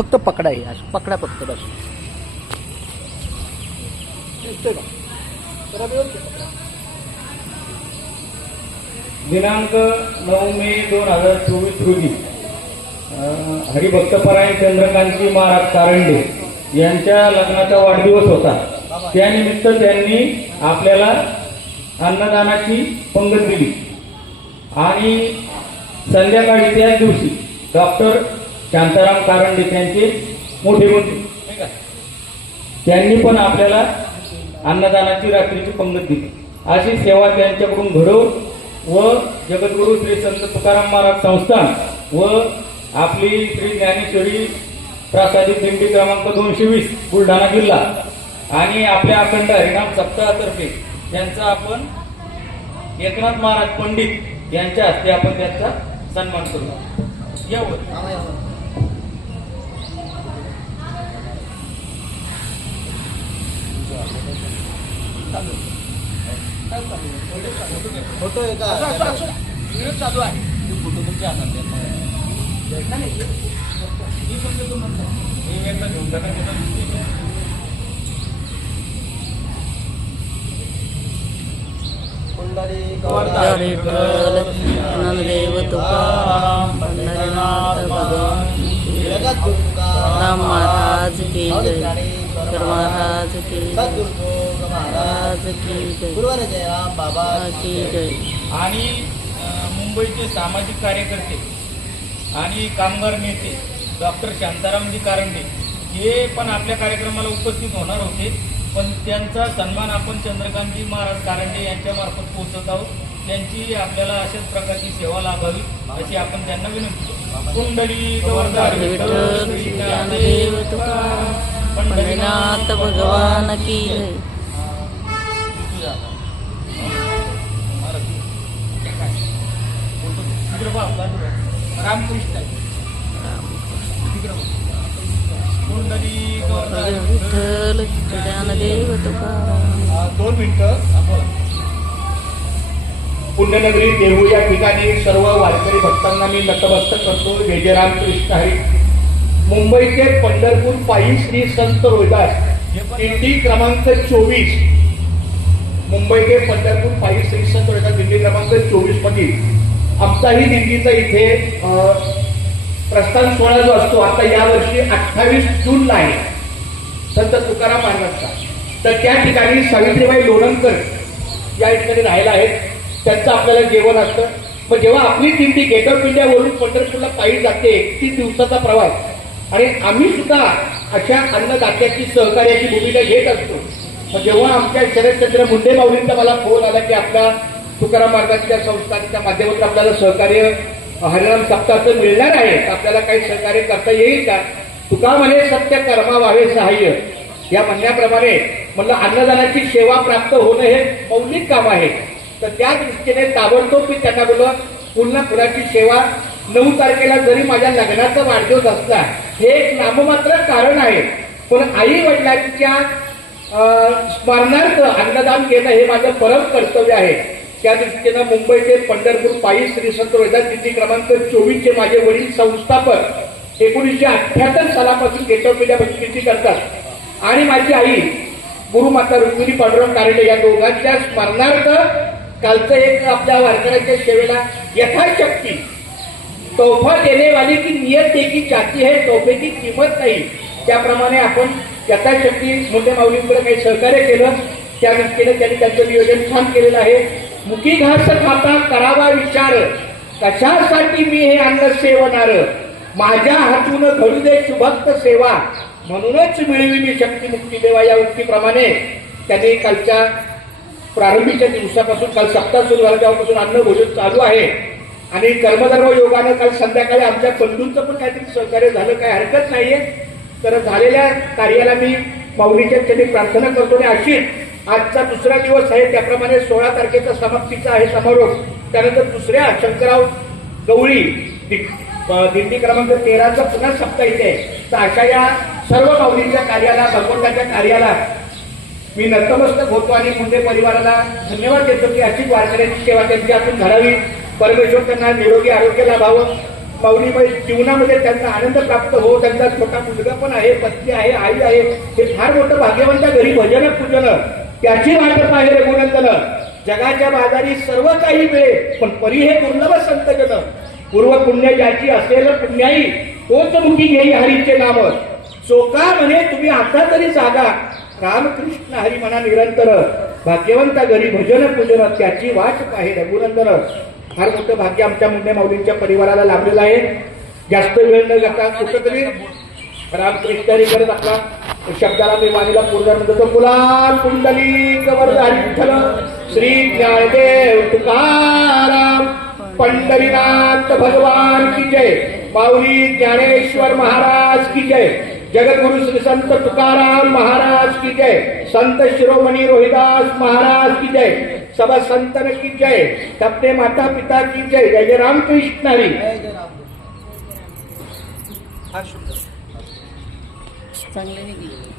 फक्त पकडा हे असं पकडा फक्त बस. दिनांक 9 मे 2024 रोजी हरिभक्तपरायण चंद्रकांतजी महाराज कारंडे यांच्या लग्नाचा वाढदिवस होता. त्यानिमित्त त्यांनी आपल्याला अन्नदानाची पंगत दिली आणि संध्याकाळी त्याच दिवशी डॉक्टर शांताराम कारंडे त्यांचे मोठे बंधू त्यांनी पण आपल्याला अन्नदानाची रात्रीची पंगत दिली. अशी सेवा त्यांच्याकडून घडवून व जगद्गुरु श्री संत तुकाराम महाराज संस्थान व आपली श्री ज्ञानेश्वरी प्रासादिक दिंडी क्रमांक 220 बुलढाणा जिल्हा आणि आपल्या अखंड हरिनाम सप्ताहातर्फे त्यांचा आपण एकनाथ महाराज पंडित यांच्या हस्ते आपण त्यांचा सन्मान करू. यावर फोटो चालू आहे. फोटो तुमच्या हातात ज्ञानदेव तुकाराम पंढरीनाथ भगवान राम महाराज की जय. महाराज की महाराज की जय. बाबा की जय. आणि मुंबईचे सामाजिक कार्यकर्ते आणि कामगार नेते डॉक्टर शांतारामजी कारंडे हे पण आपल्या कार्यक्रमाला उपस्थित होणार होते, पण त्यांचा सन्मान आपण चंद्रकांतजी महाराज कारंडे यांच्या मार्फत पोहोचत आहोत. त्यांची आपल्याला अशाच प्रकारची सेवा लाभावी अशी आपण त्यांना विनंती करतो. कुंडली गवर्धन विठ्ठल ज्ञानदेव तुकाराम पंढरीनाथ भगवान की जय. रामकृष्ण कुंडली गवर्धन विठ्ठल ज्ञानदेव तुकाराम. 2 मिनिटं. पुण्यनगरी देहू या ठिकाणी सर्व वारकरी भक्तांना मी नतमस्तक करतो. जय जय रामकृष्ण हरी. मुंबईचे पंढरपूर पायी श्री संत रोहिदास दिंडी क्रमांक 24, मुंबईचे पंढरपूर पायी श्री संत रोहिदास दिंडी क्रमांक 24 मधील आमचाही दिंडीचा इथे प्रस्थान सोहळा जो असतो आता यावर्षी 28 जूनला आहे संत तुकाराम महाराजचा. तर त्या ठिकाणी सावित्रीबाई लोणंदकर या ठिकाणी राहायला आहेत. त्यांचं आपल्याला जेवण असतं. मग जेव्हा आपली दिंडी गेट ऑफ इंडियावरून पंढरपूरला पायी जाते 31 दिवसाचा प्रवास आणि आम्ही सुद्धा अशा अन्नदात्याची सहकार्याची भूमिका घेत असतो. मग जेव्हा आमच्या शरदचंद्र मुंडे माऊलींचा मला फोन आला की आपल्या तुकाराम महाराजांच्या संस्थांच्या माध्यमातून आपल्याला सहकार्य हरिनाम सप्ताहाचं मिळणार आहे, आपल्याला काही सहकार्य करता येईल का? तुका म्हणे सत्य कर्मा व्हावे सहाय्य या म्हणण्याप्रमाणे म्हणलं अन्नदानाची सेवा प्राप्त होणं हे मौलिक काम आहे. तर त्या दृष्टीने ताबडतोब मी त्यांना बोललो पुन्हा फुलाची सेवा 9 तारखेला जरी माझ्या लग्नाचा वाढदिवस असला हे एक नाममात्र कारण आहे, पण आई वडिलांच्या स्मरणार्थ अन्नदान केलं हे माझं परम कर्तव्य आहे. त्या दृष्टीनं मुंबईचे पंढरपूर पायी श्री संत रोहिदास दिंडी क्रमांक 24 चे माझे वडील संस्थापक 1978 सालापासून गेट ऑफ इंडिया दिंडी करतात आणि माझी आई गुरुमाता रुक्मिणी पांडुरंग कारंडे या दोघांच्या स्मरणार्थ कालचं एक आपल्या वारकऱ्यांच्या सेवेला यथाशक्ती तोहफा देने वाली की नियत देखी जाती है, तोहफे की किंमत नाही, त्याप्रमाणे आपण यथाशक्ती मोठ्या माऊलींकडे काही सहकार्य केलं. त्या दृष्टीने त्यांनी त्यांचं नियोजन छान केलेलं आहे. मुखी घास खाता करावा विचार, कशासाठी मी हे अन्न सेवणार, माझ्या हातून घडू दे शुभक्त सेवा, म्हणूनच मिळवी मी शक्ती मुक्ती देवा या उक्तीप्रमाणे त्यांनी कालच्या प्रारंभीच्या दिवसापासून काल सप्ताह सुरू झाला तेव्हापासून अन्न भोजन चालू आहे. आणि कर्मधर्म योगानं काल संध्याकाळी आमच्या बंधूंचं पण काहीतरी सहकार्य झालं, काही हरकत नाहीये. तर झालेल्या कार्याला मी माऊलीच्या त्यांनी प्रार्थना करतो आणि अशीच आजचा दुसरा दिवस आहे त्याप्रमाणे 16 तारखेचा समाप्तीचा आहे समारोप. त्यानंतर दुसऱ्या शंकरराव गवळी दिंडी क्रमांक 13चा पुन्हा सप्ताह इथे. तर अशा या सर्व माऊलींच्या कार्याला भगवंताच्या कार्याला मी नतमस्तक होतो आणि मुंडे परिवाराला धन्यवाद देतो की अशीच वारकऱ्यांची सेवा त्यांच्या हातून घडावी. परमेश्वर त्यांना निरोगी आरोग्य लाभावं. माऊलीबाई जीवनामध्ये त्यांना आनंद प्राप्त हो, त्यांचा छोटा मुलगा पण आहे, पत्नी आहे, आई आहे, हे फार मोठं भाग्यवंत घरी भजन पूजन त्याची वाट पाहे रघुनंदन. जगाच्या बाजारी सर्व काही मिळे पण परी हे दुर्लभ संत जन. पूर्व पुण्य ज्याची असेल पुण्याई तोच मुखी घेई हरीचे नाम. चोका म्हणे तुम्ही आता तरी जागा, रामकृष्ण हरी म्हणा निरंतर. भाग्यवंता घरी भजन पूजन त्याची वाट पाहे रघुनंदन. फार मोठं भाग्य आमच्या मुंडे माऊलींच्या परिवाराला लाभलेलं आहे. जास्त वेळ न जाता कुठंतरी रामकृष्ण हरी करत आपला शब्दाला मी वाणीला पूर्ण म्हणतो. गुलाल कुंडली कवर विठ्ठल श्री ज्ञानदेव तुकाराम पंढरीनाथ भगवान की जय. माऊली ज्ञानेश्वर महाराज की जय. जगद्गुरु श्री संत तुकाराम महाराज की जय. संत शिरोमणी रोहिदास महाराज की जय. सब संतन की जय. अपने माता पिता की जय. जय जय रामकृष्ण हरी. चांगले निघले.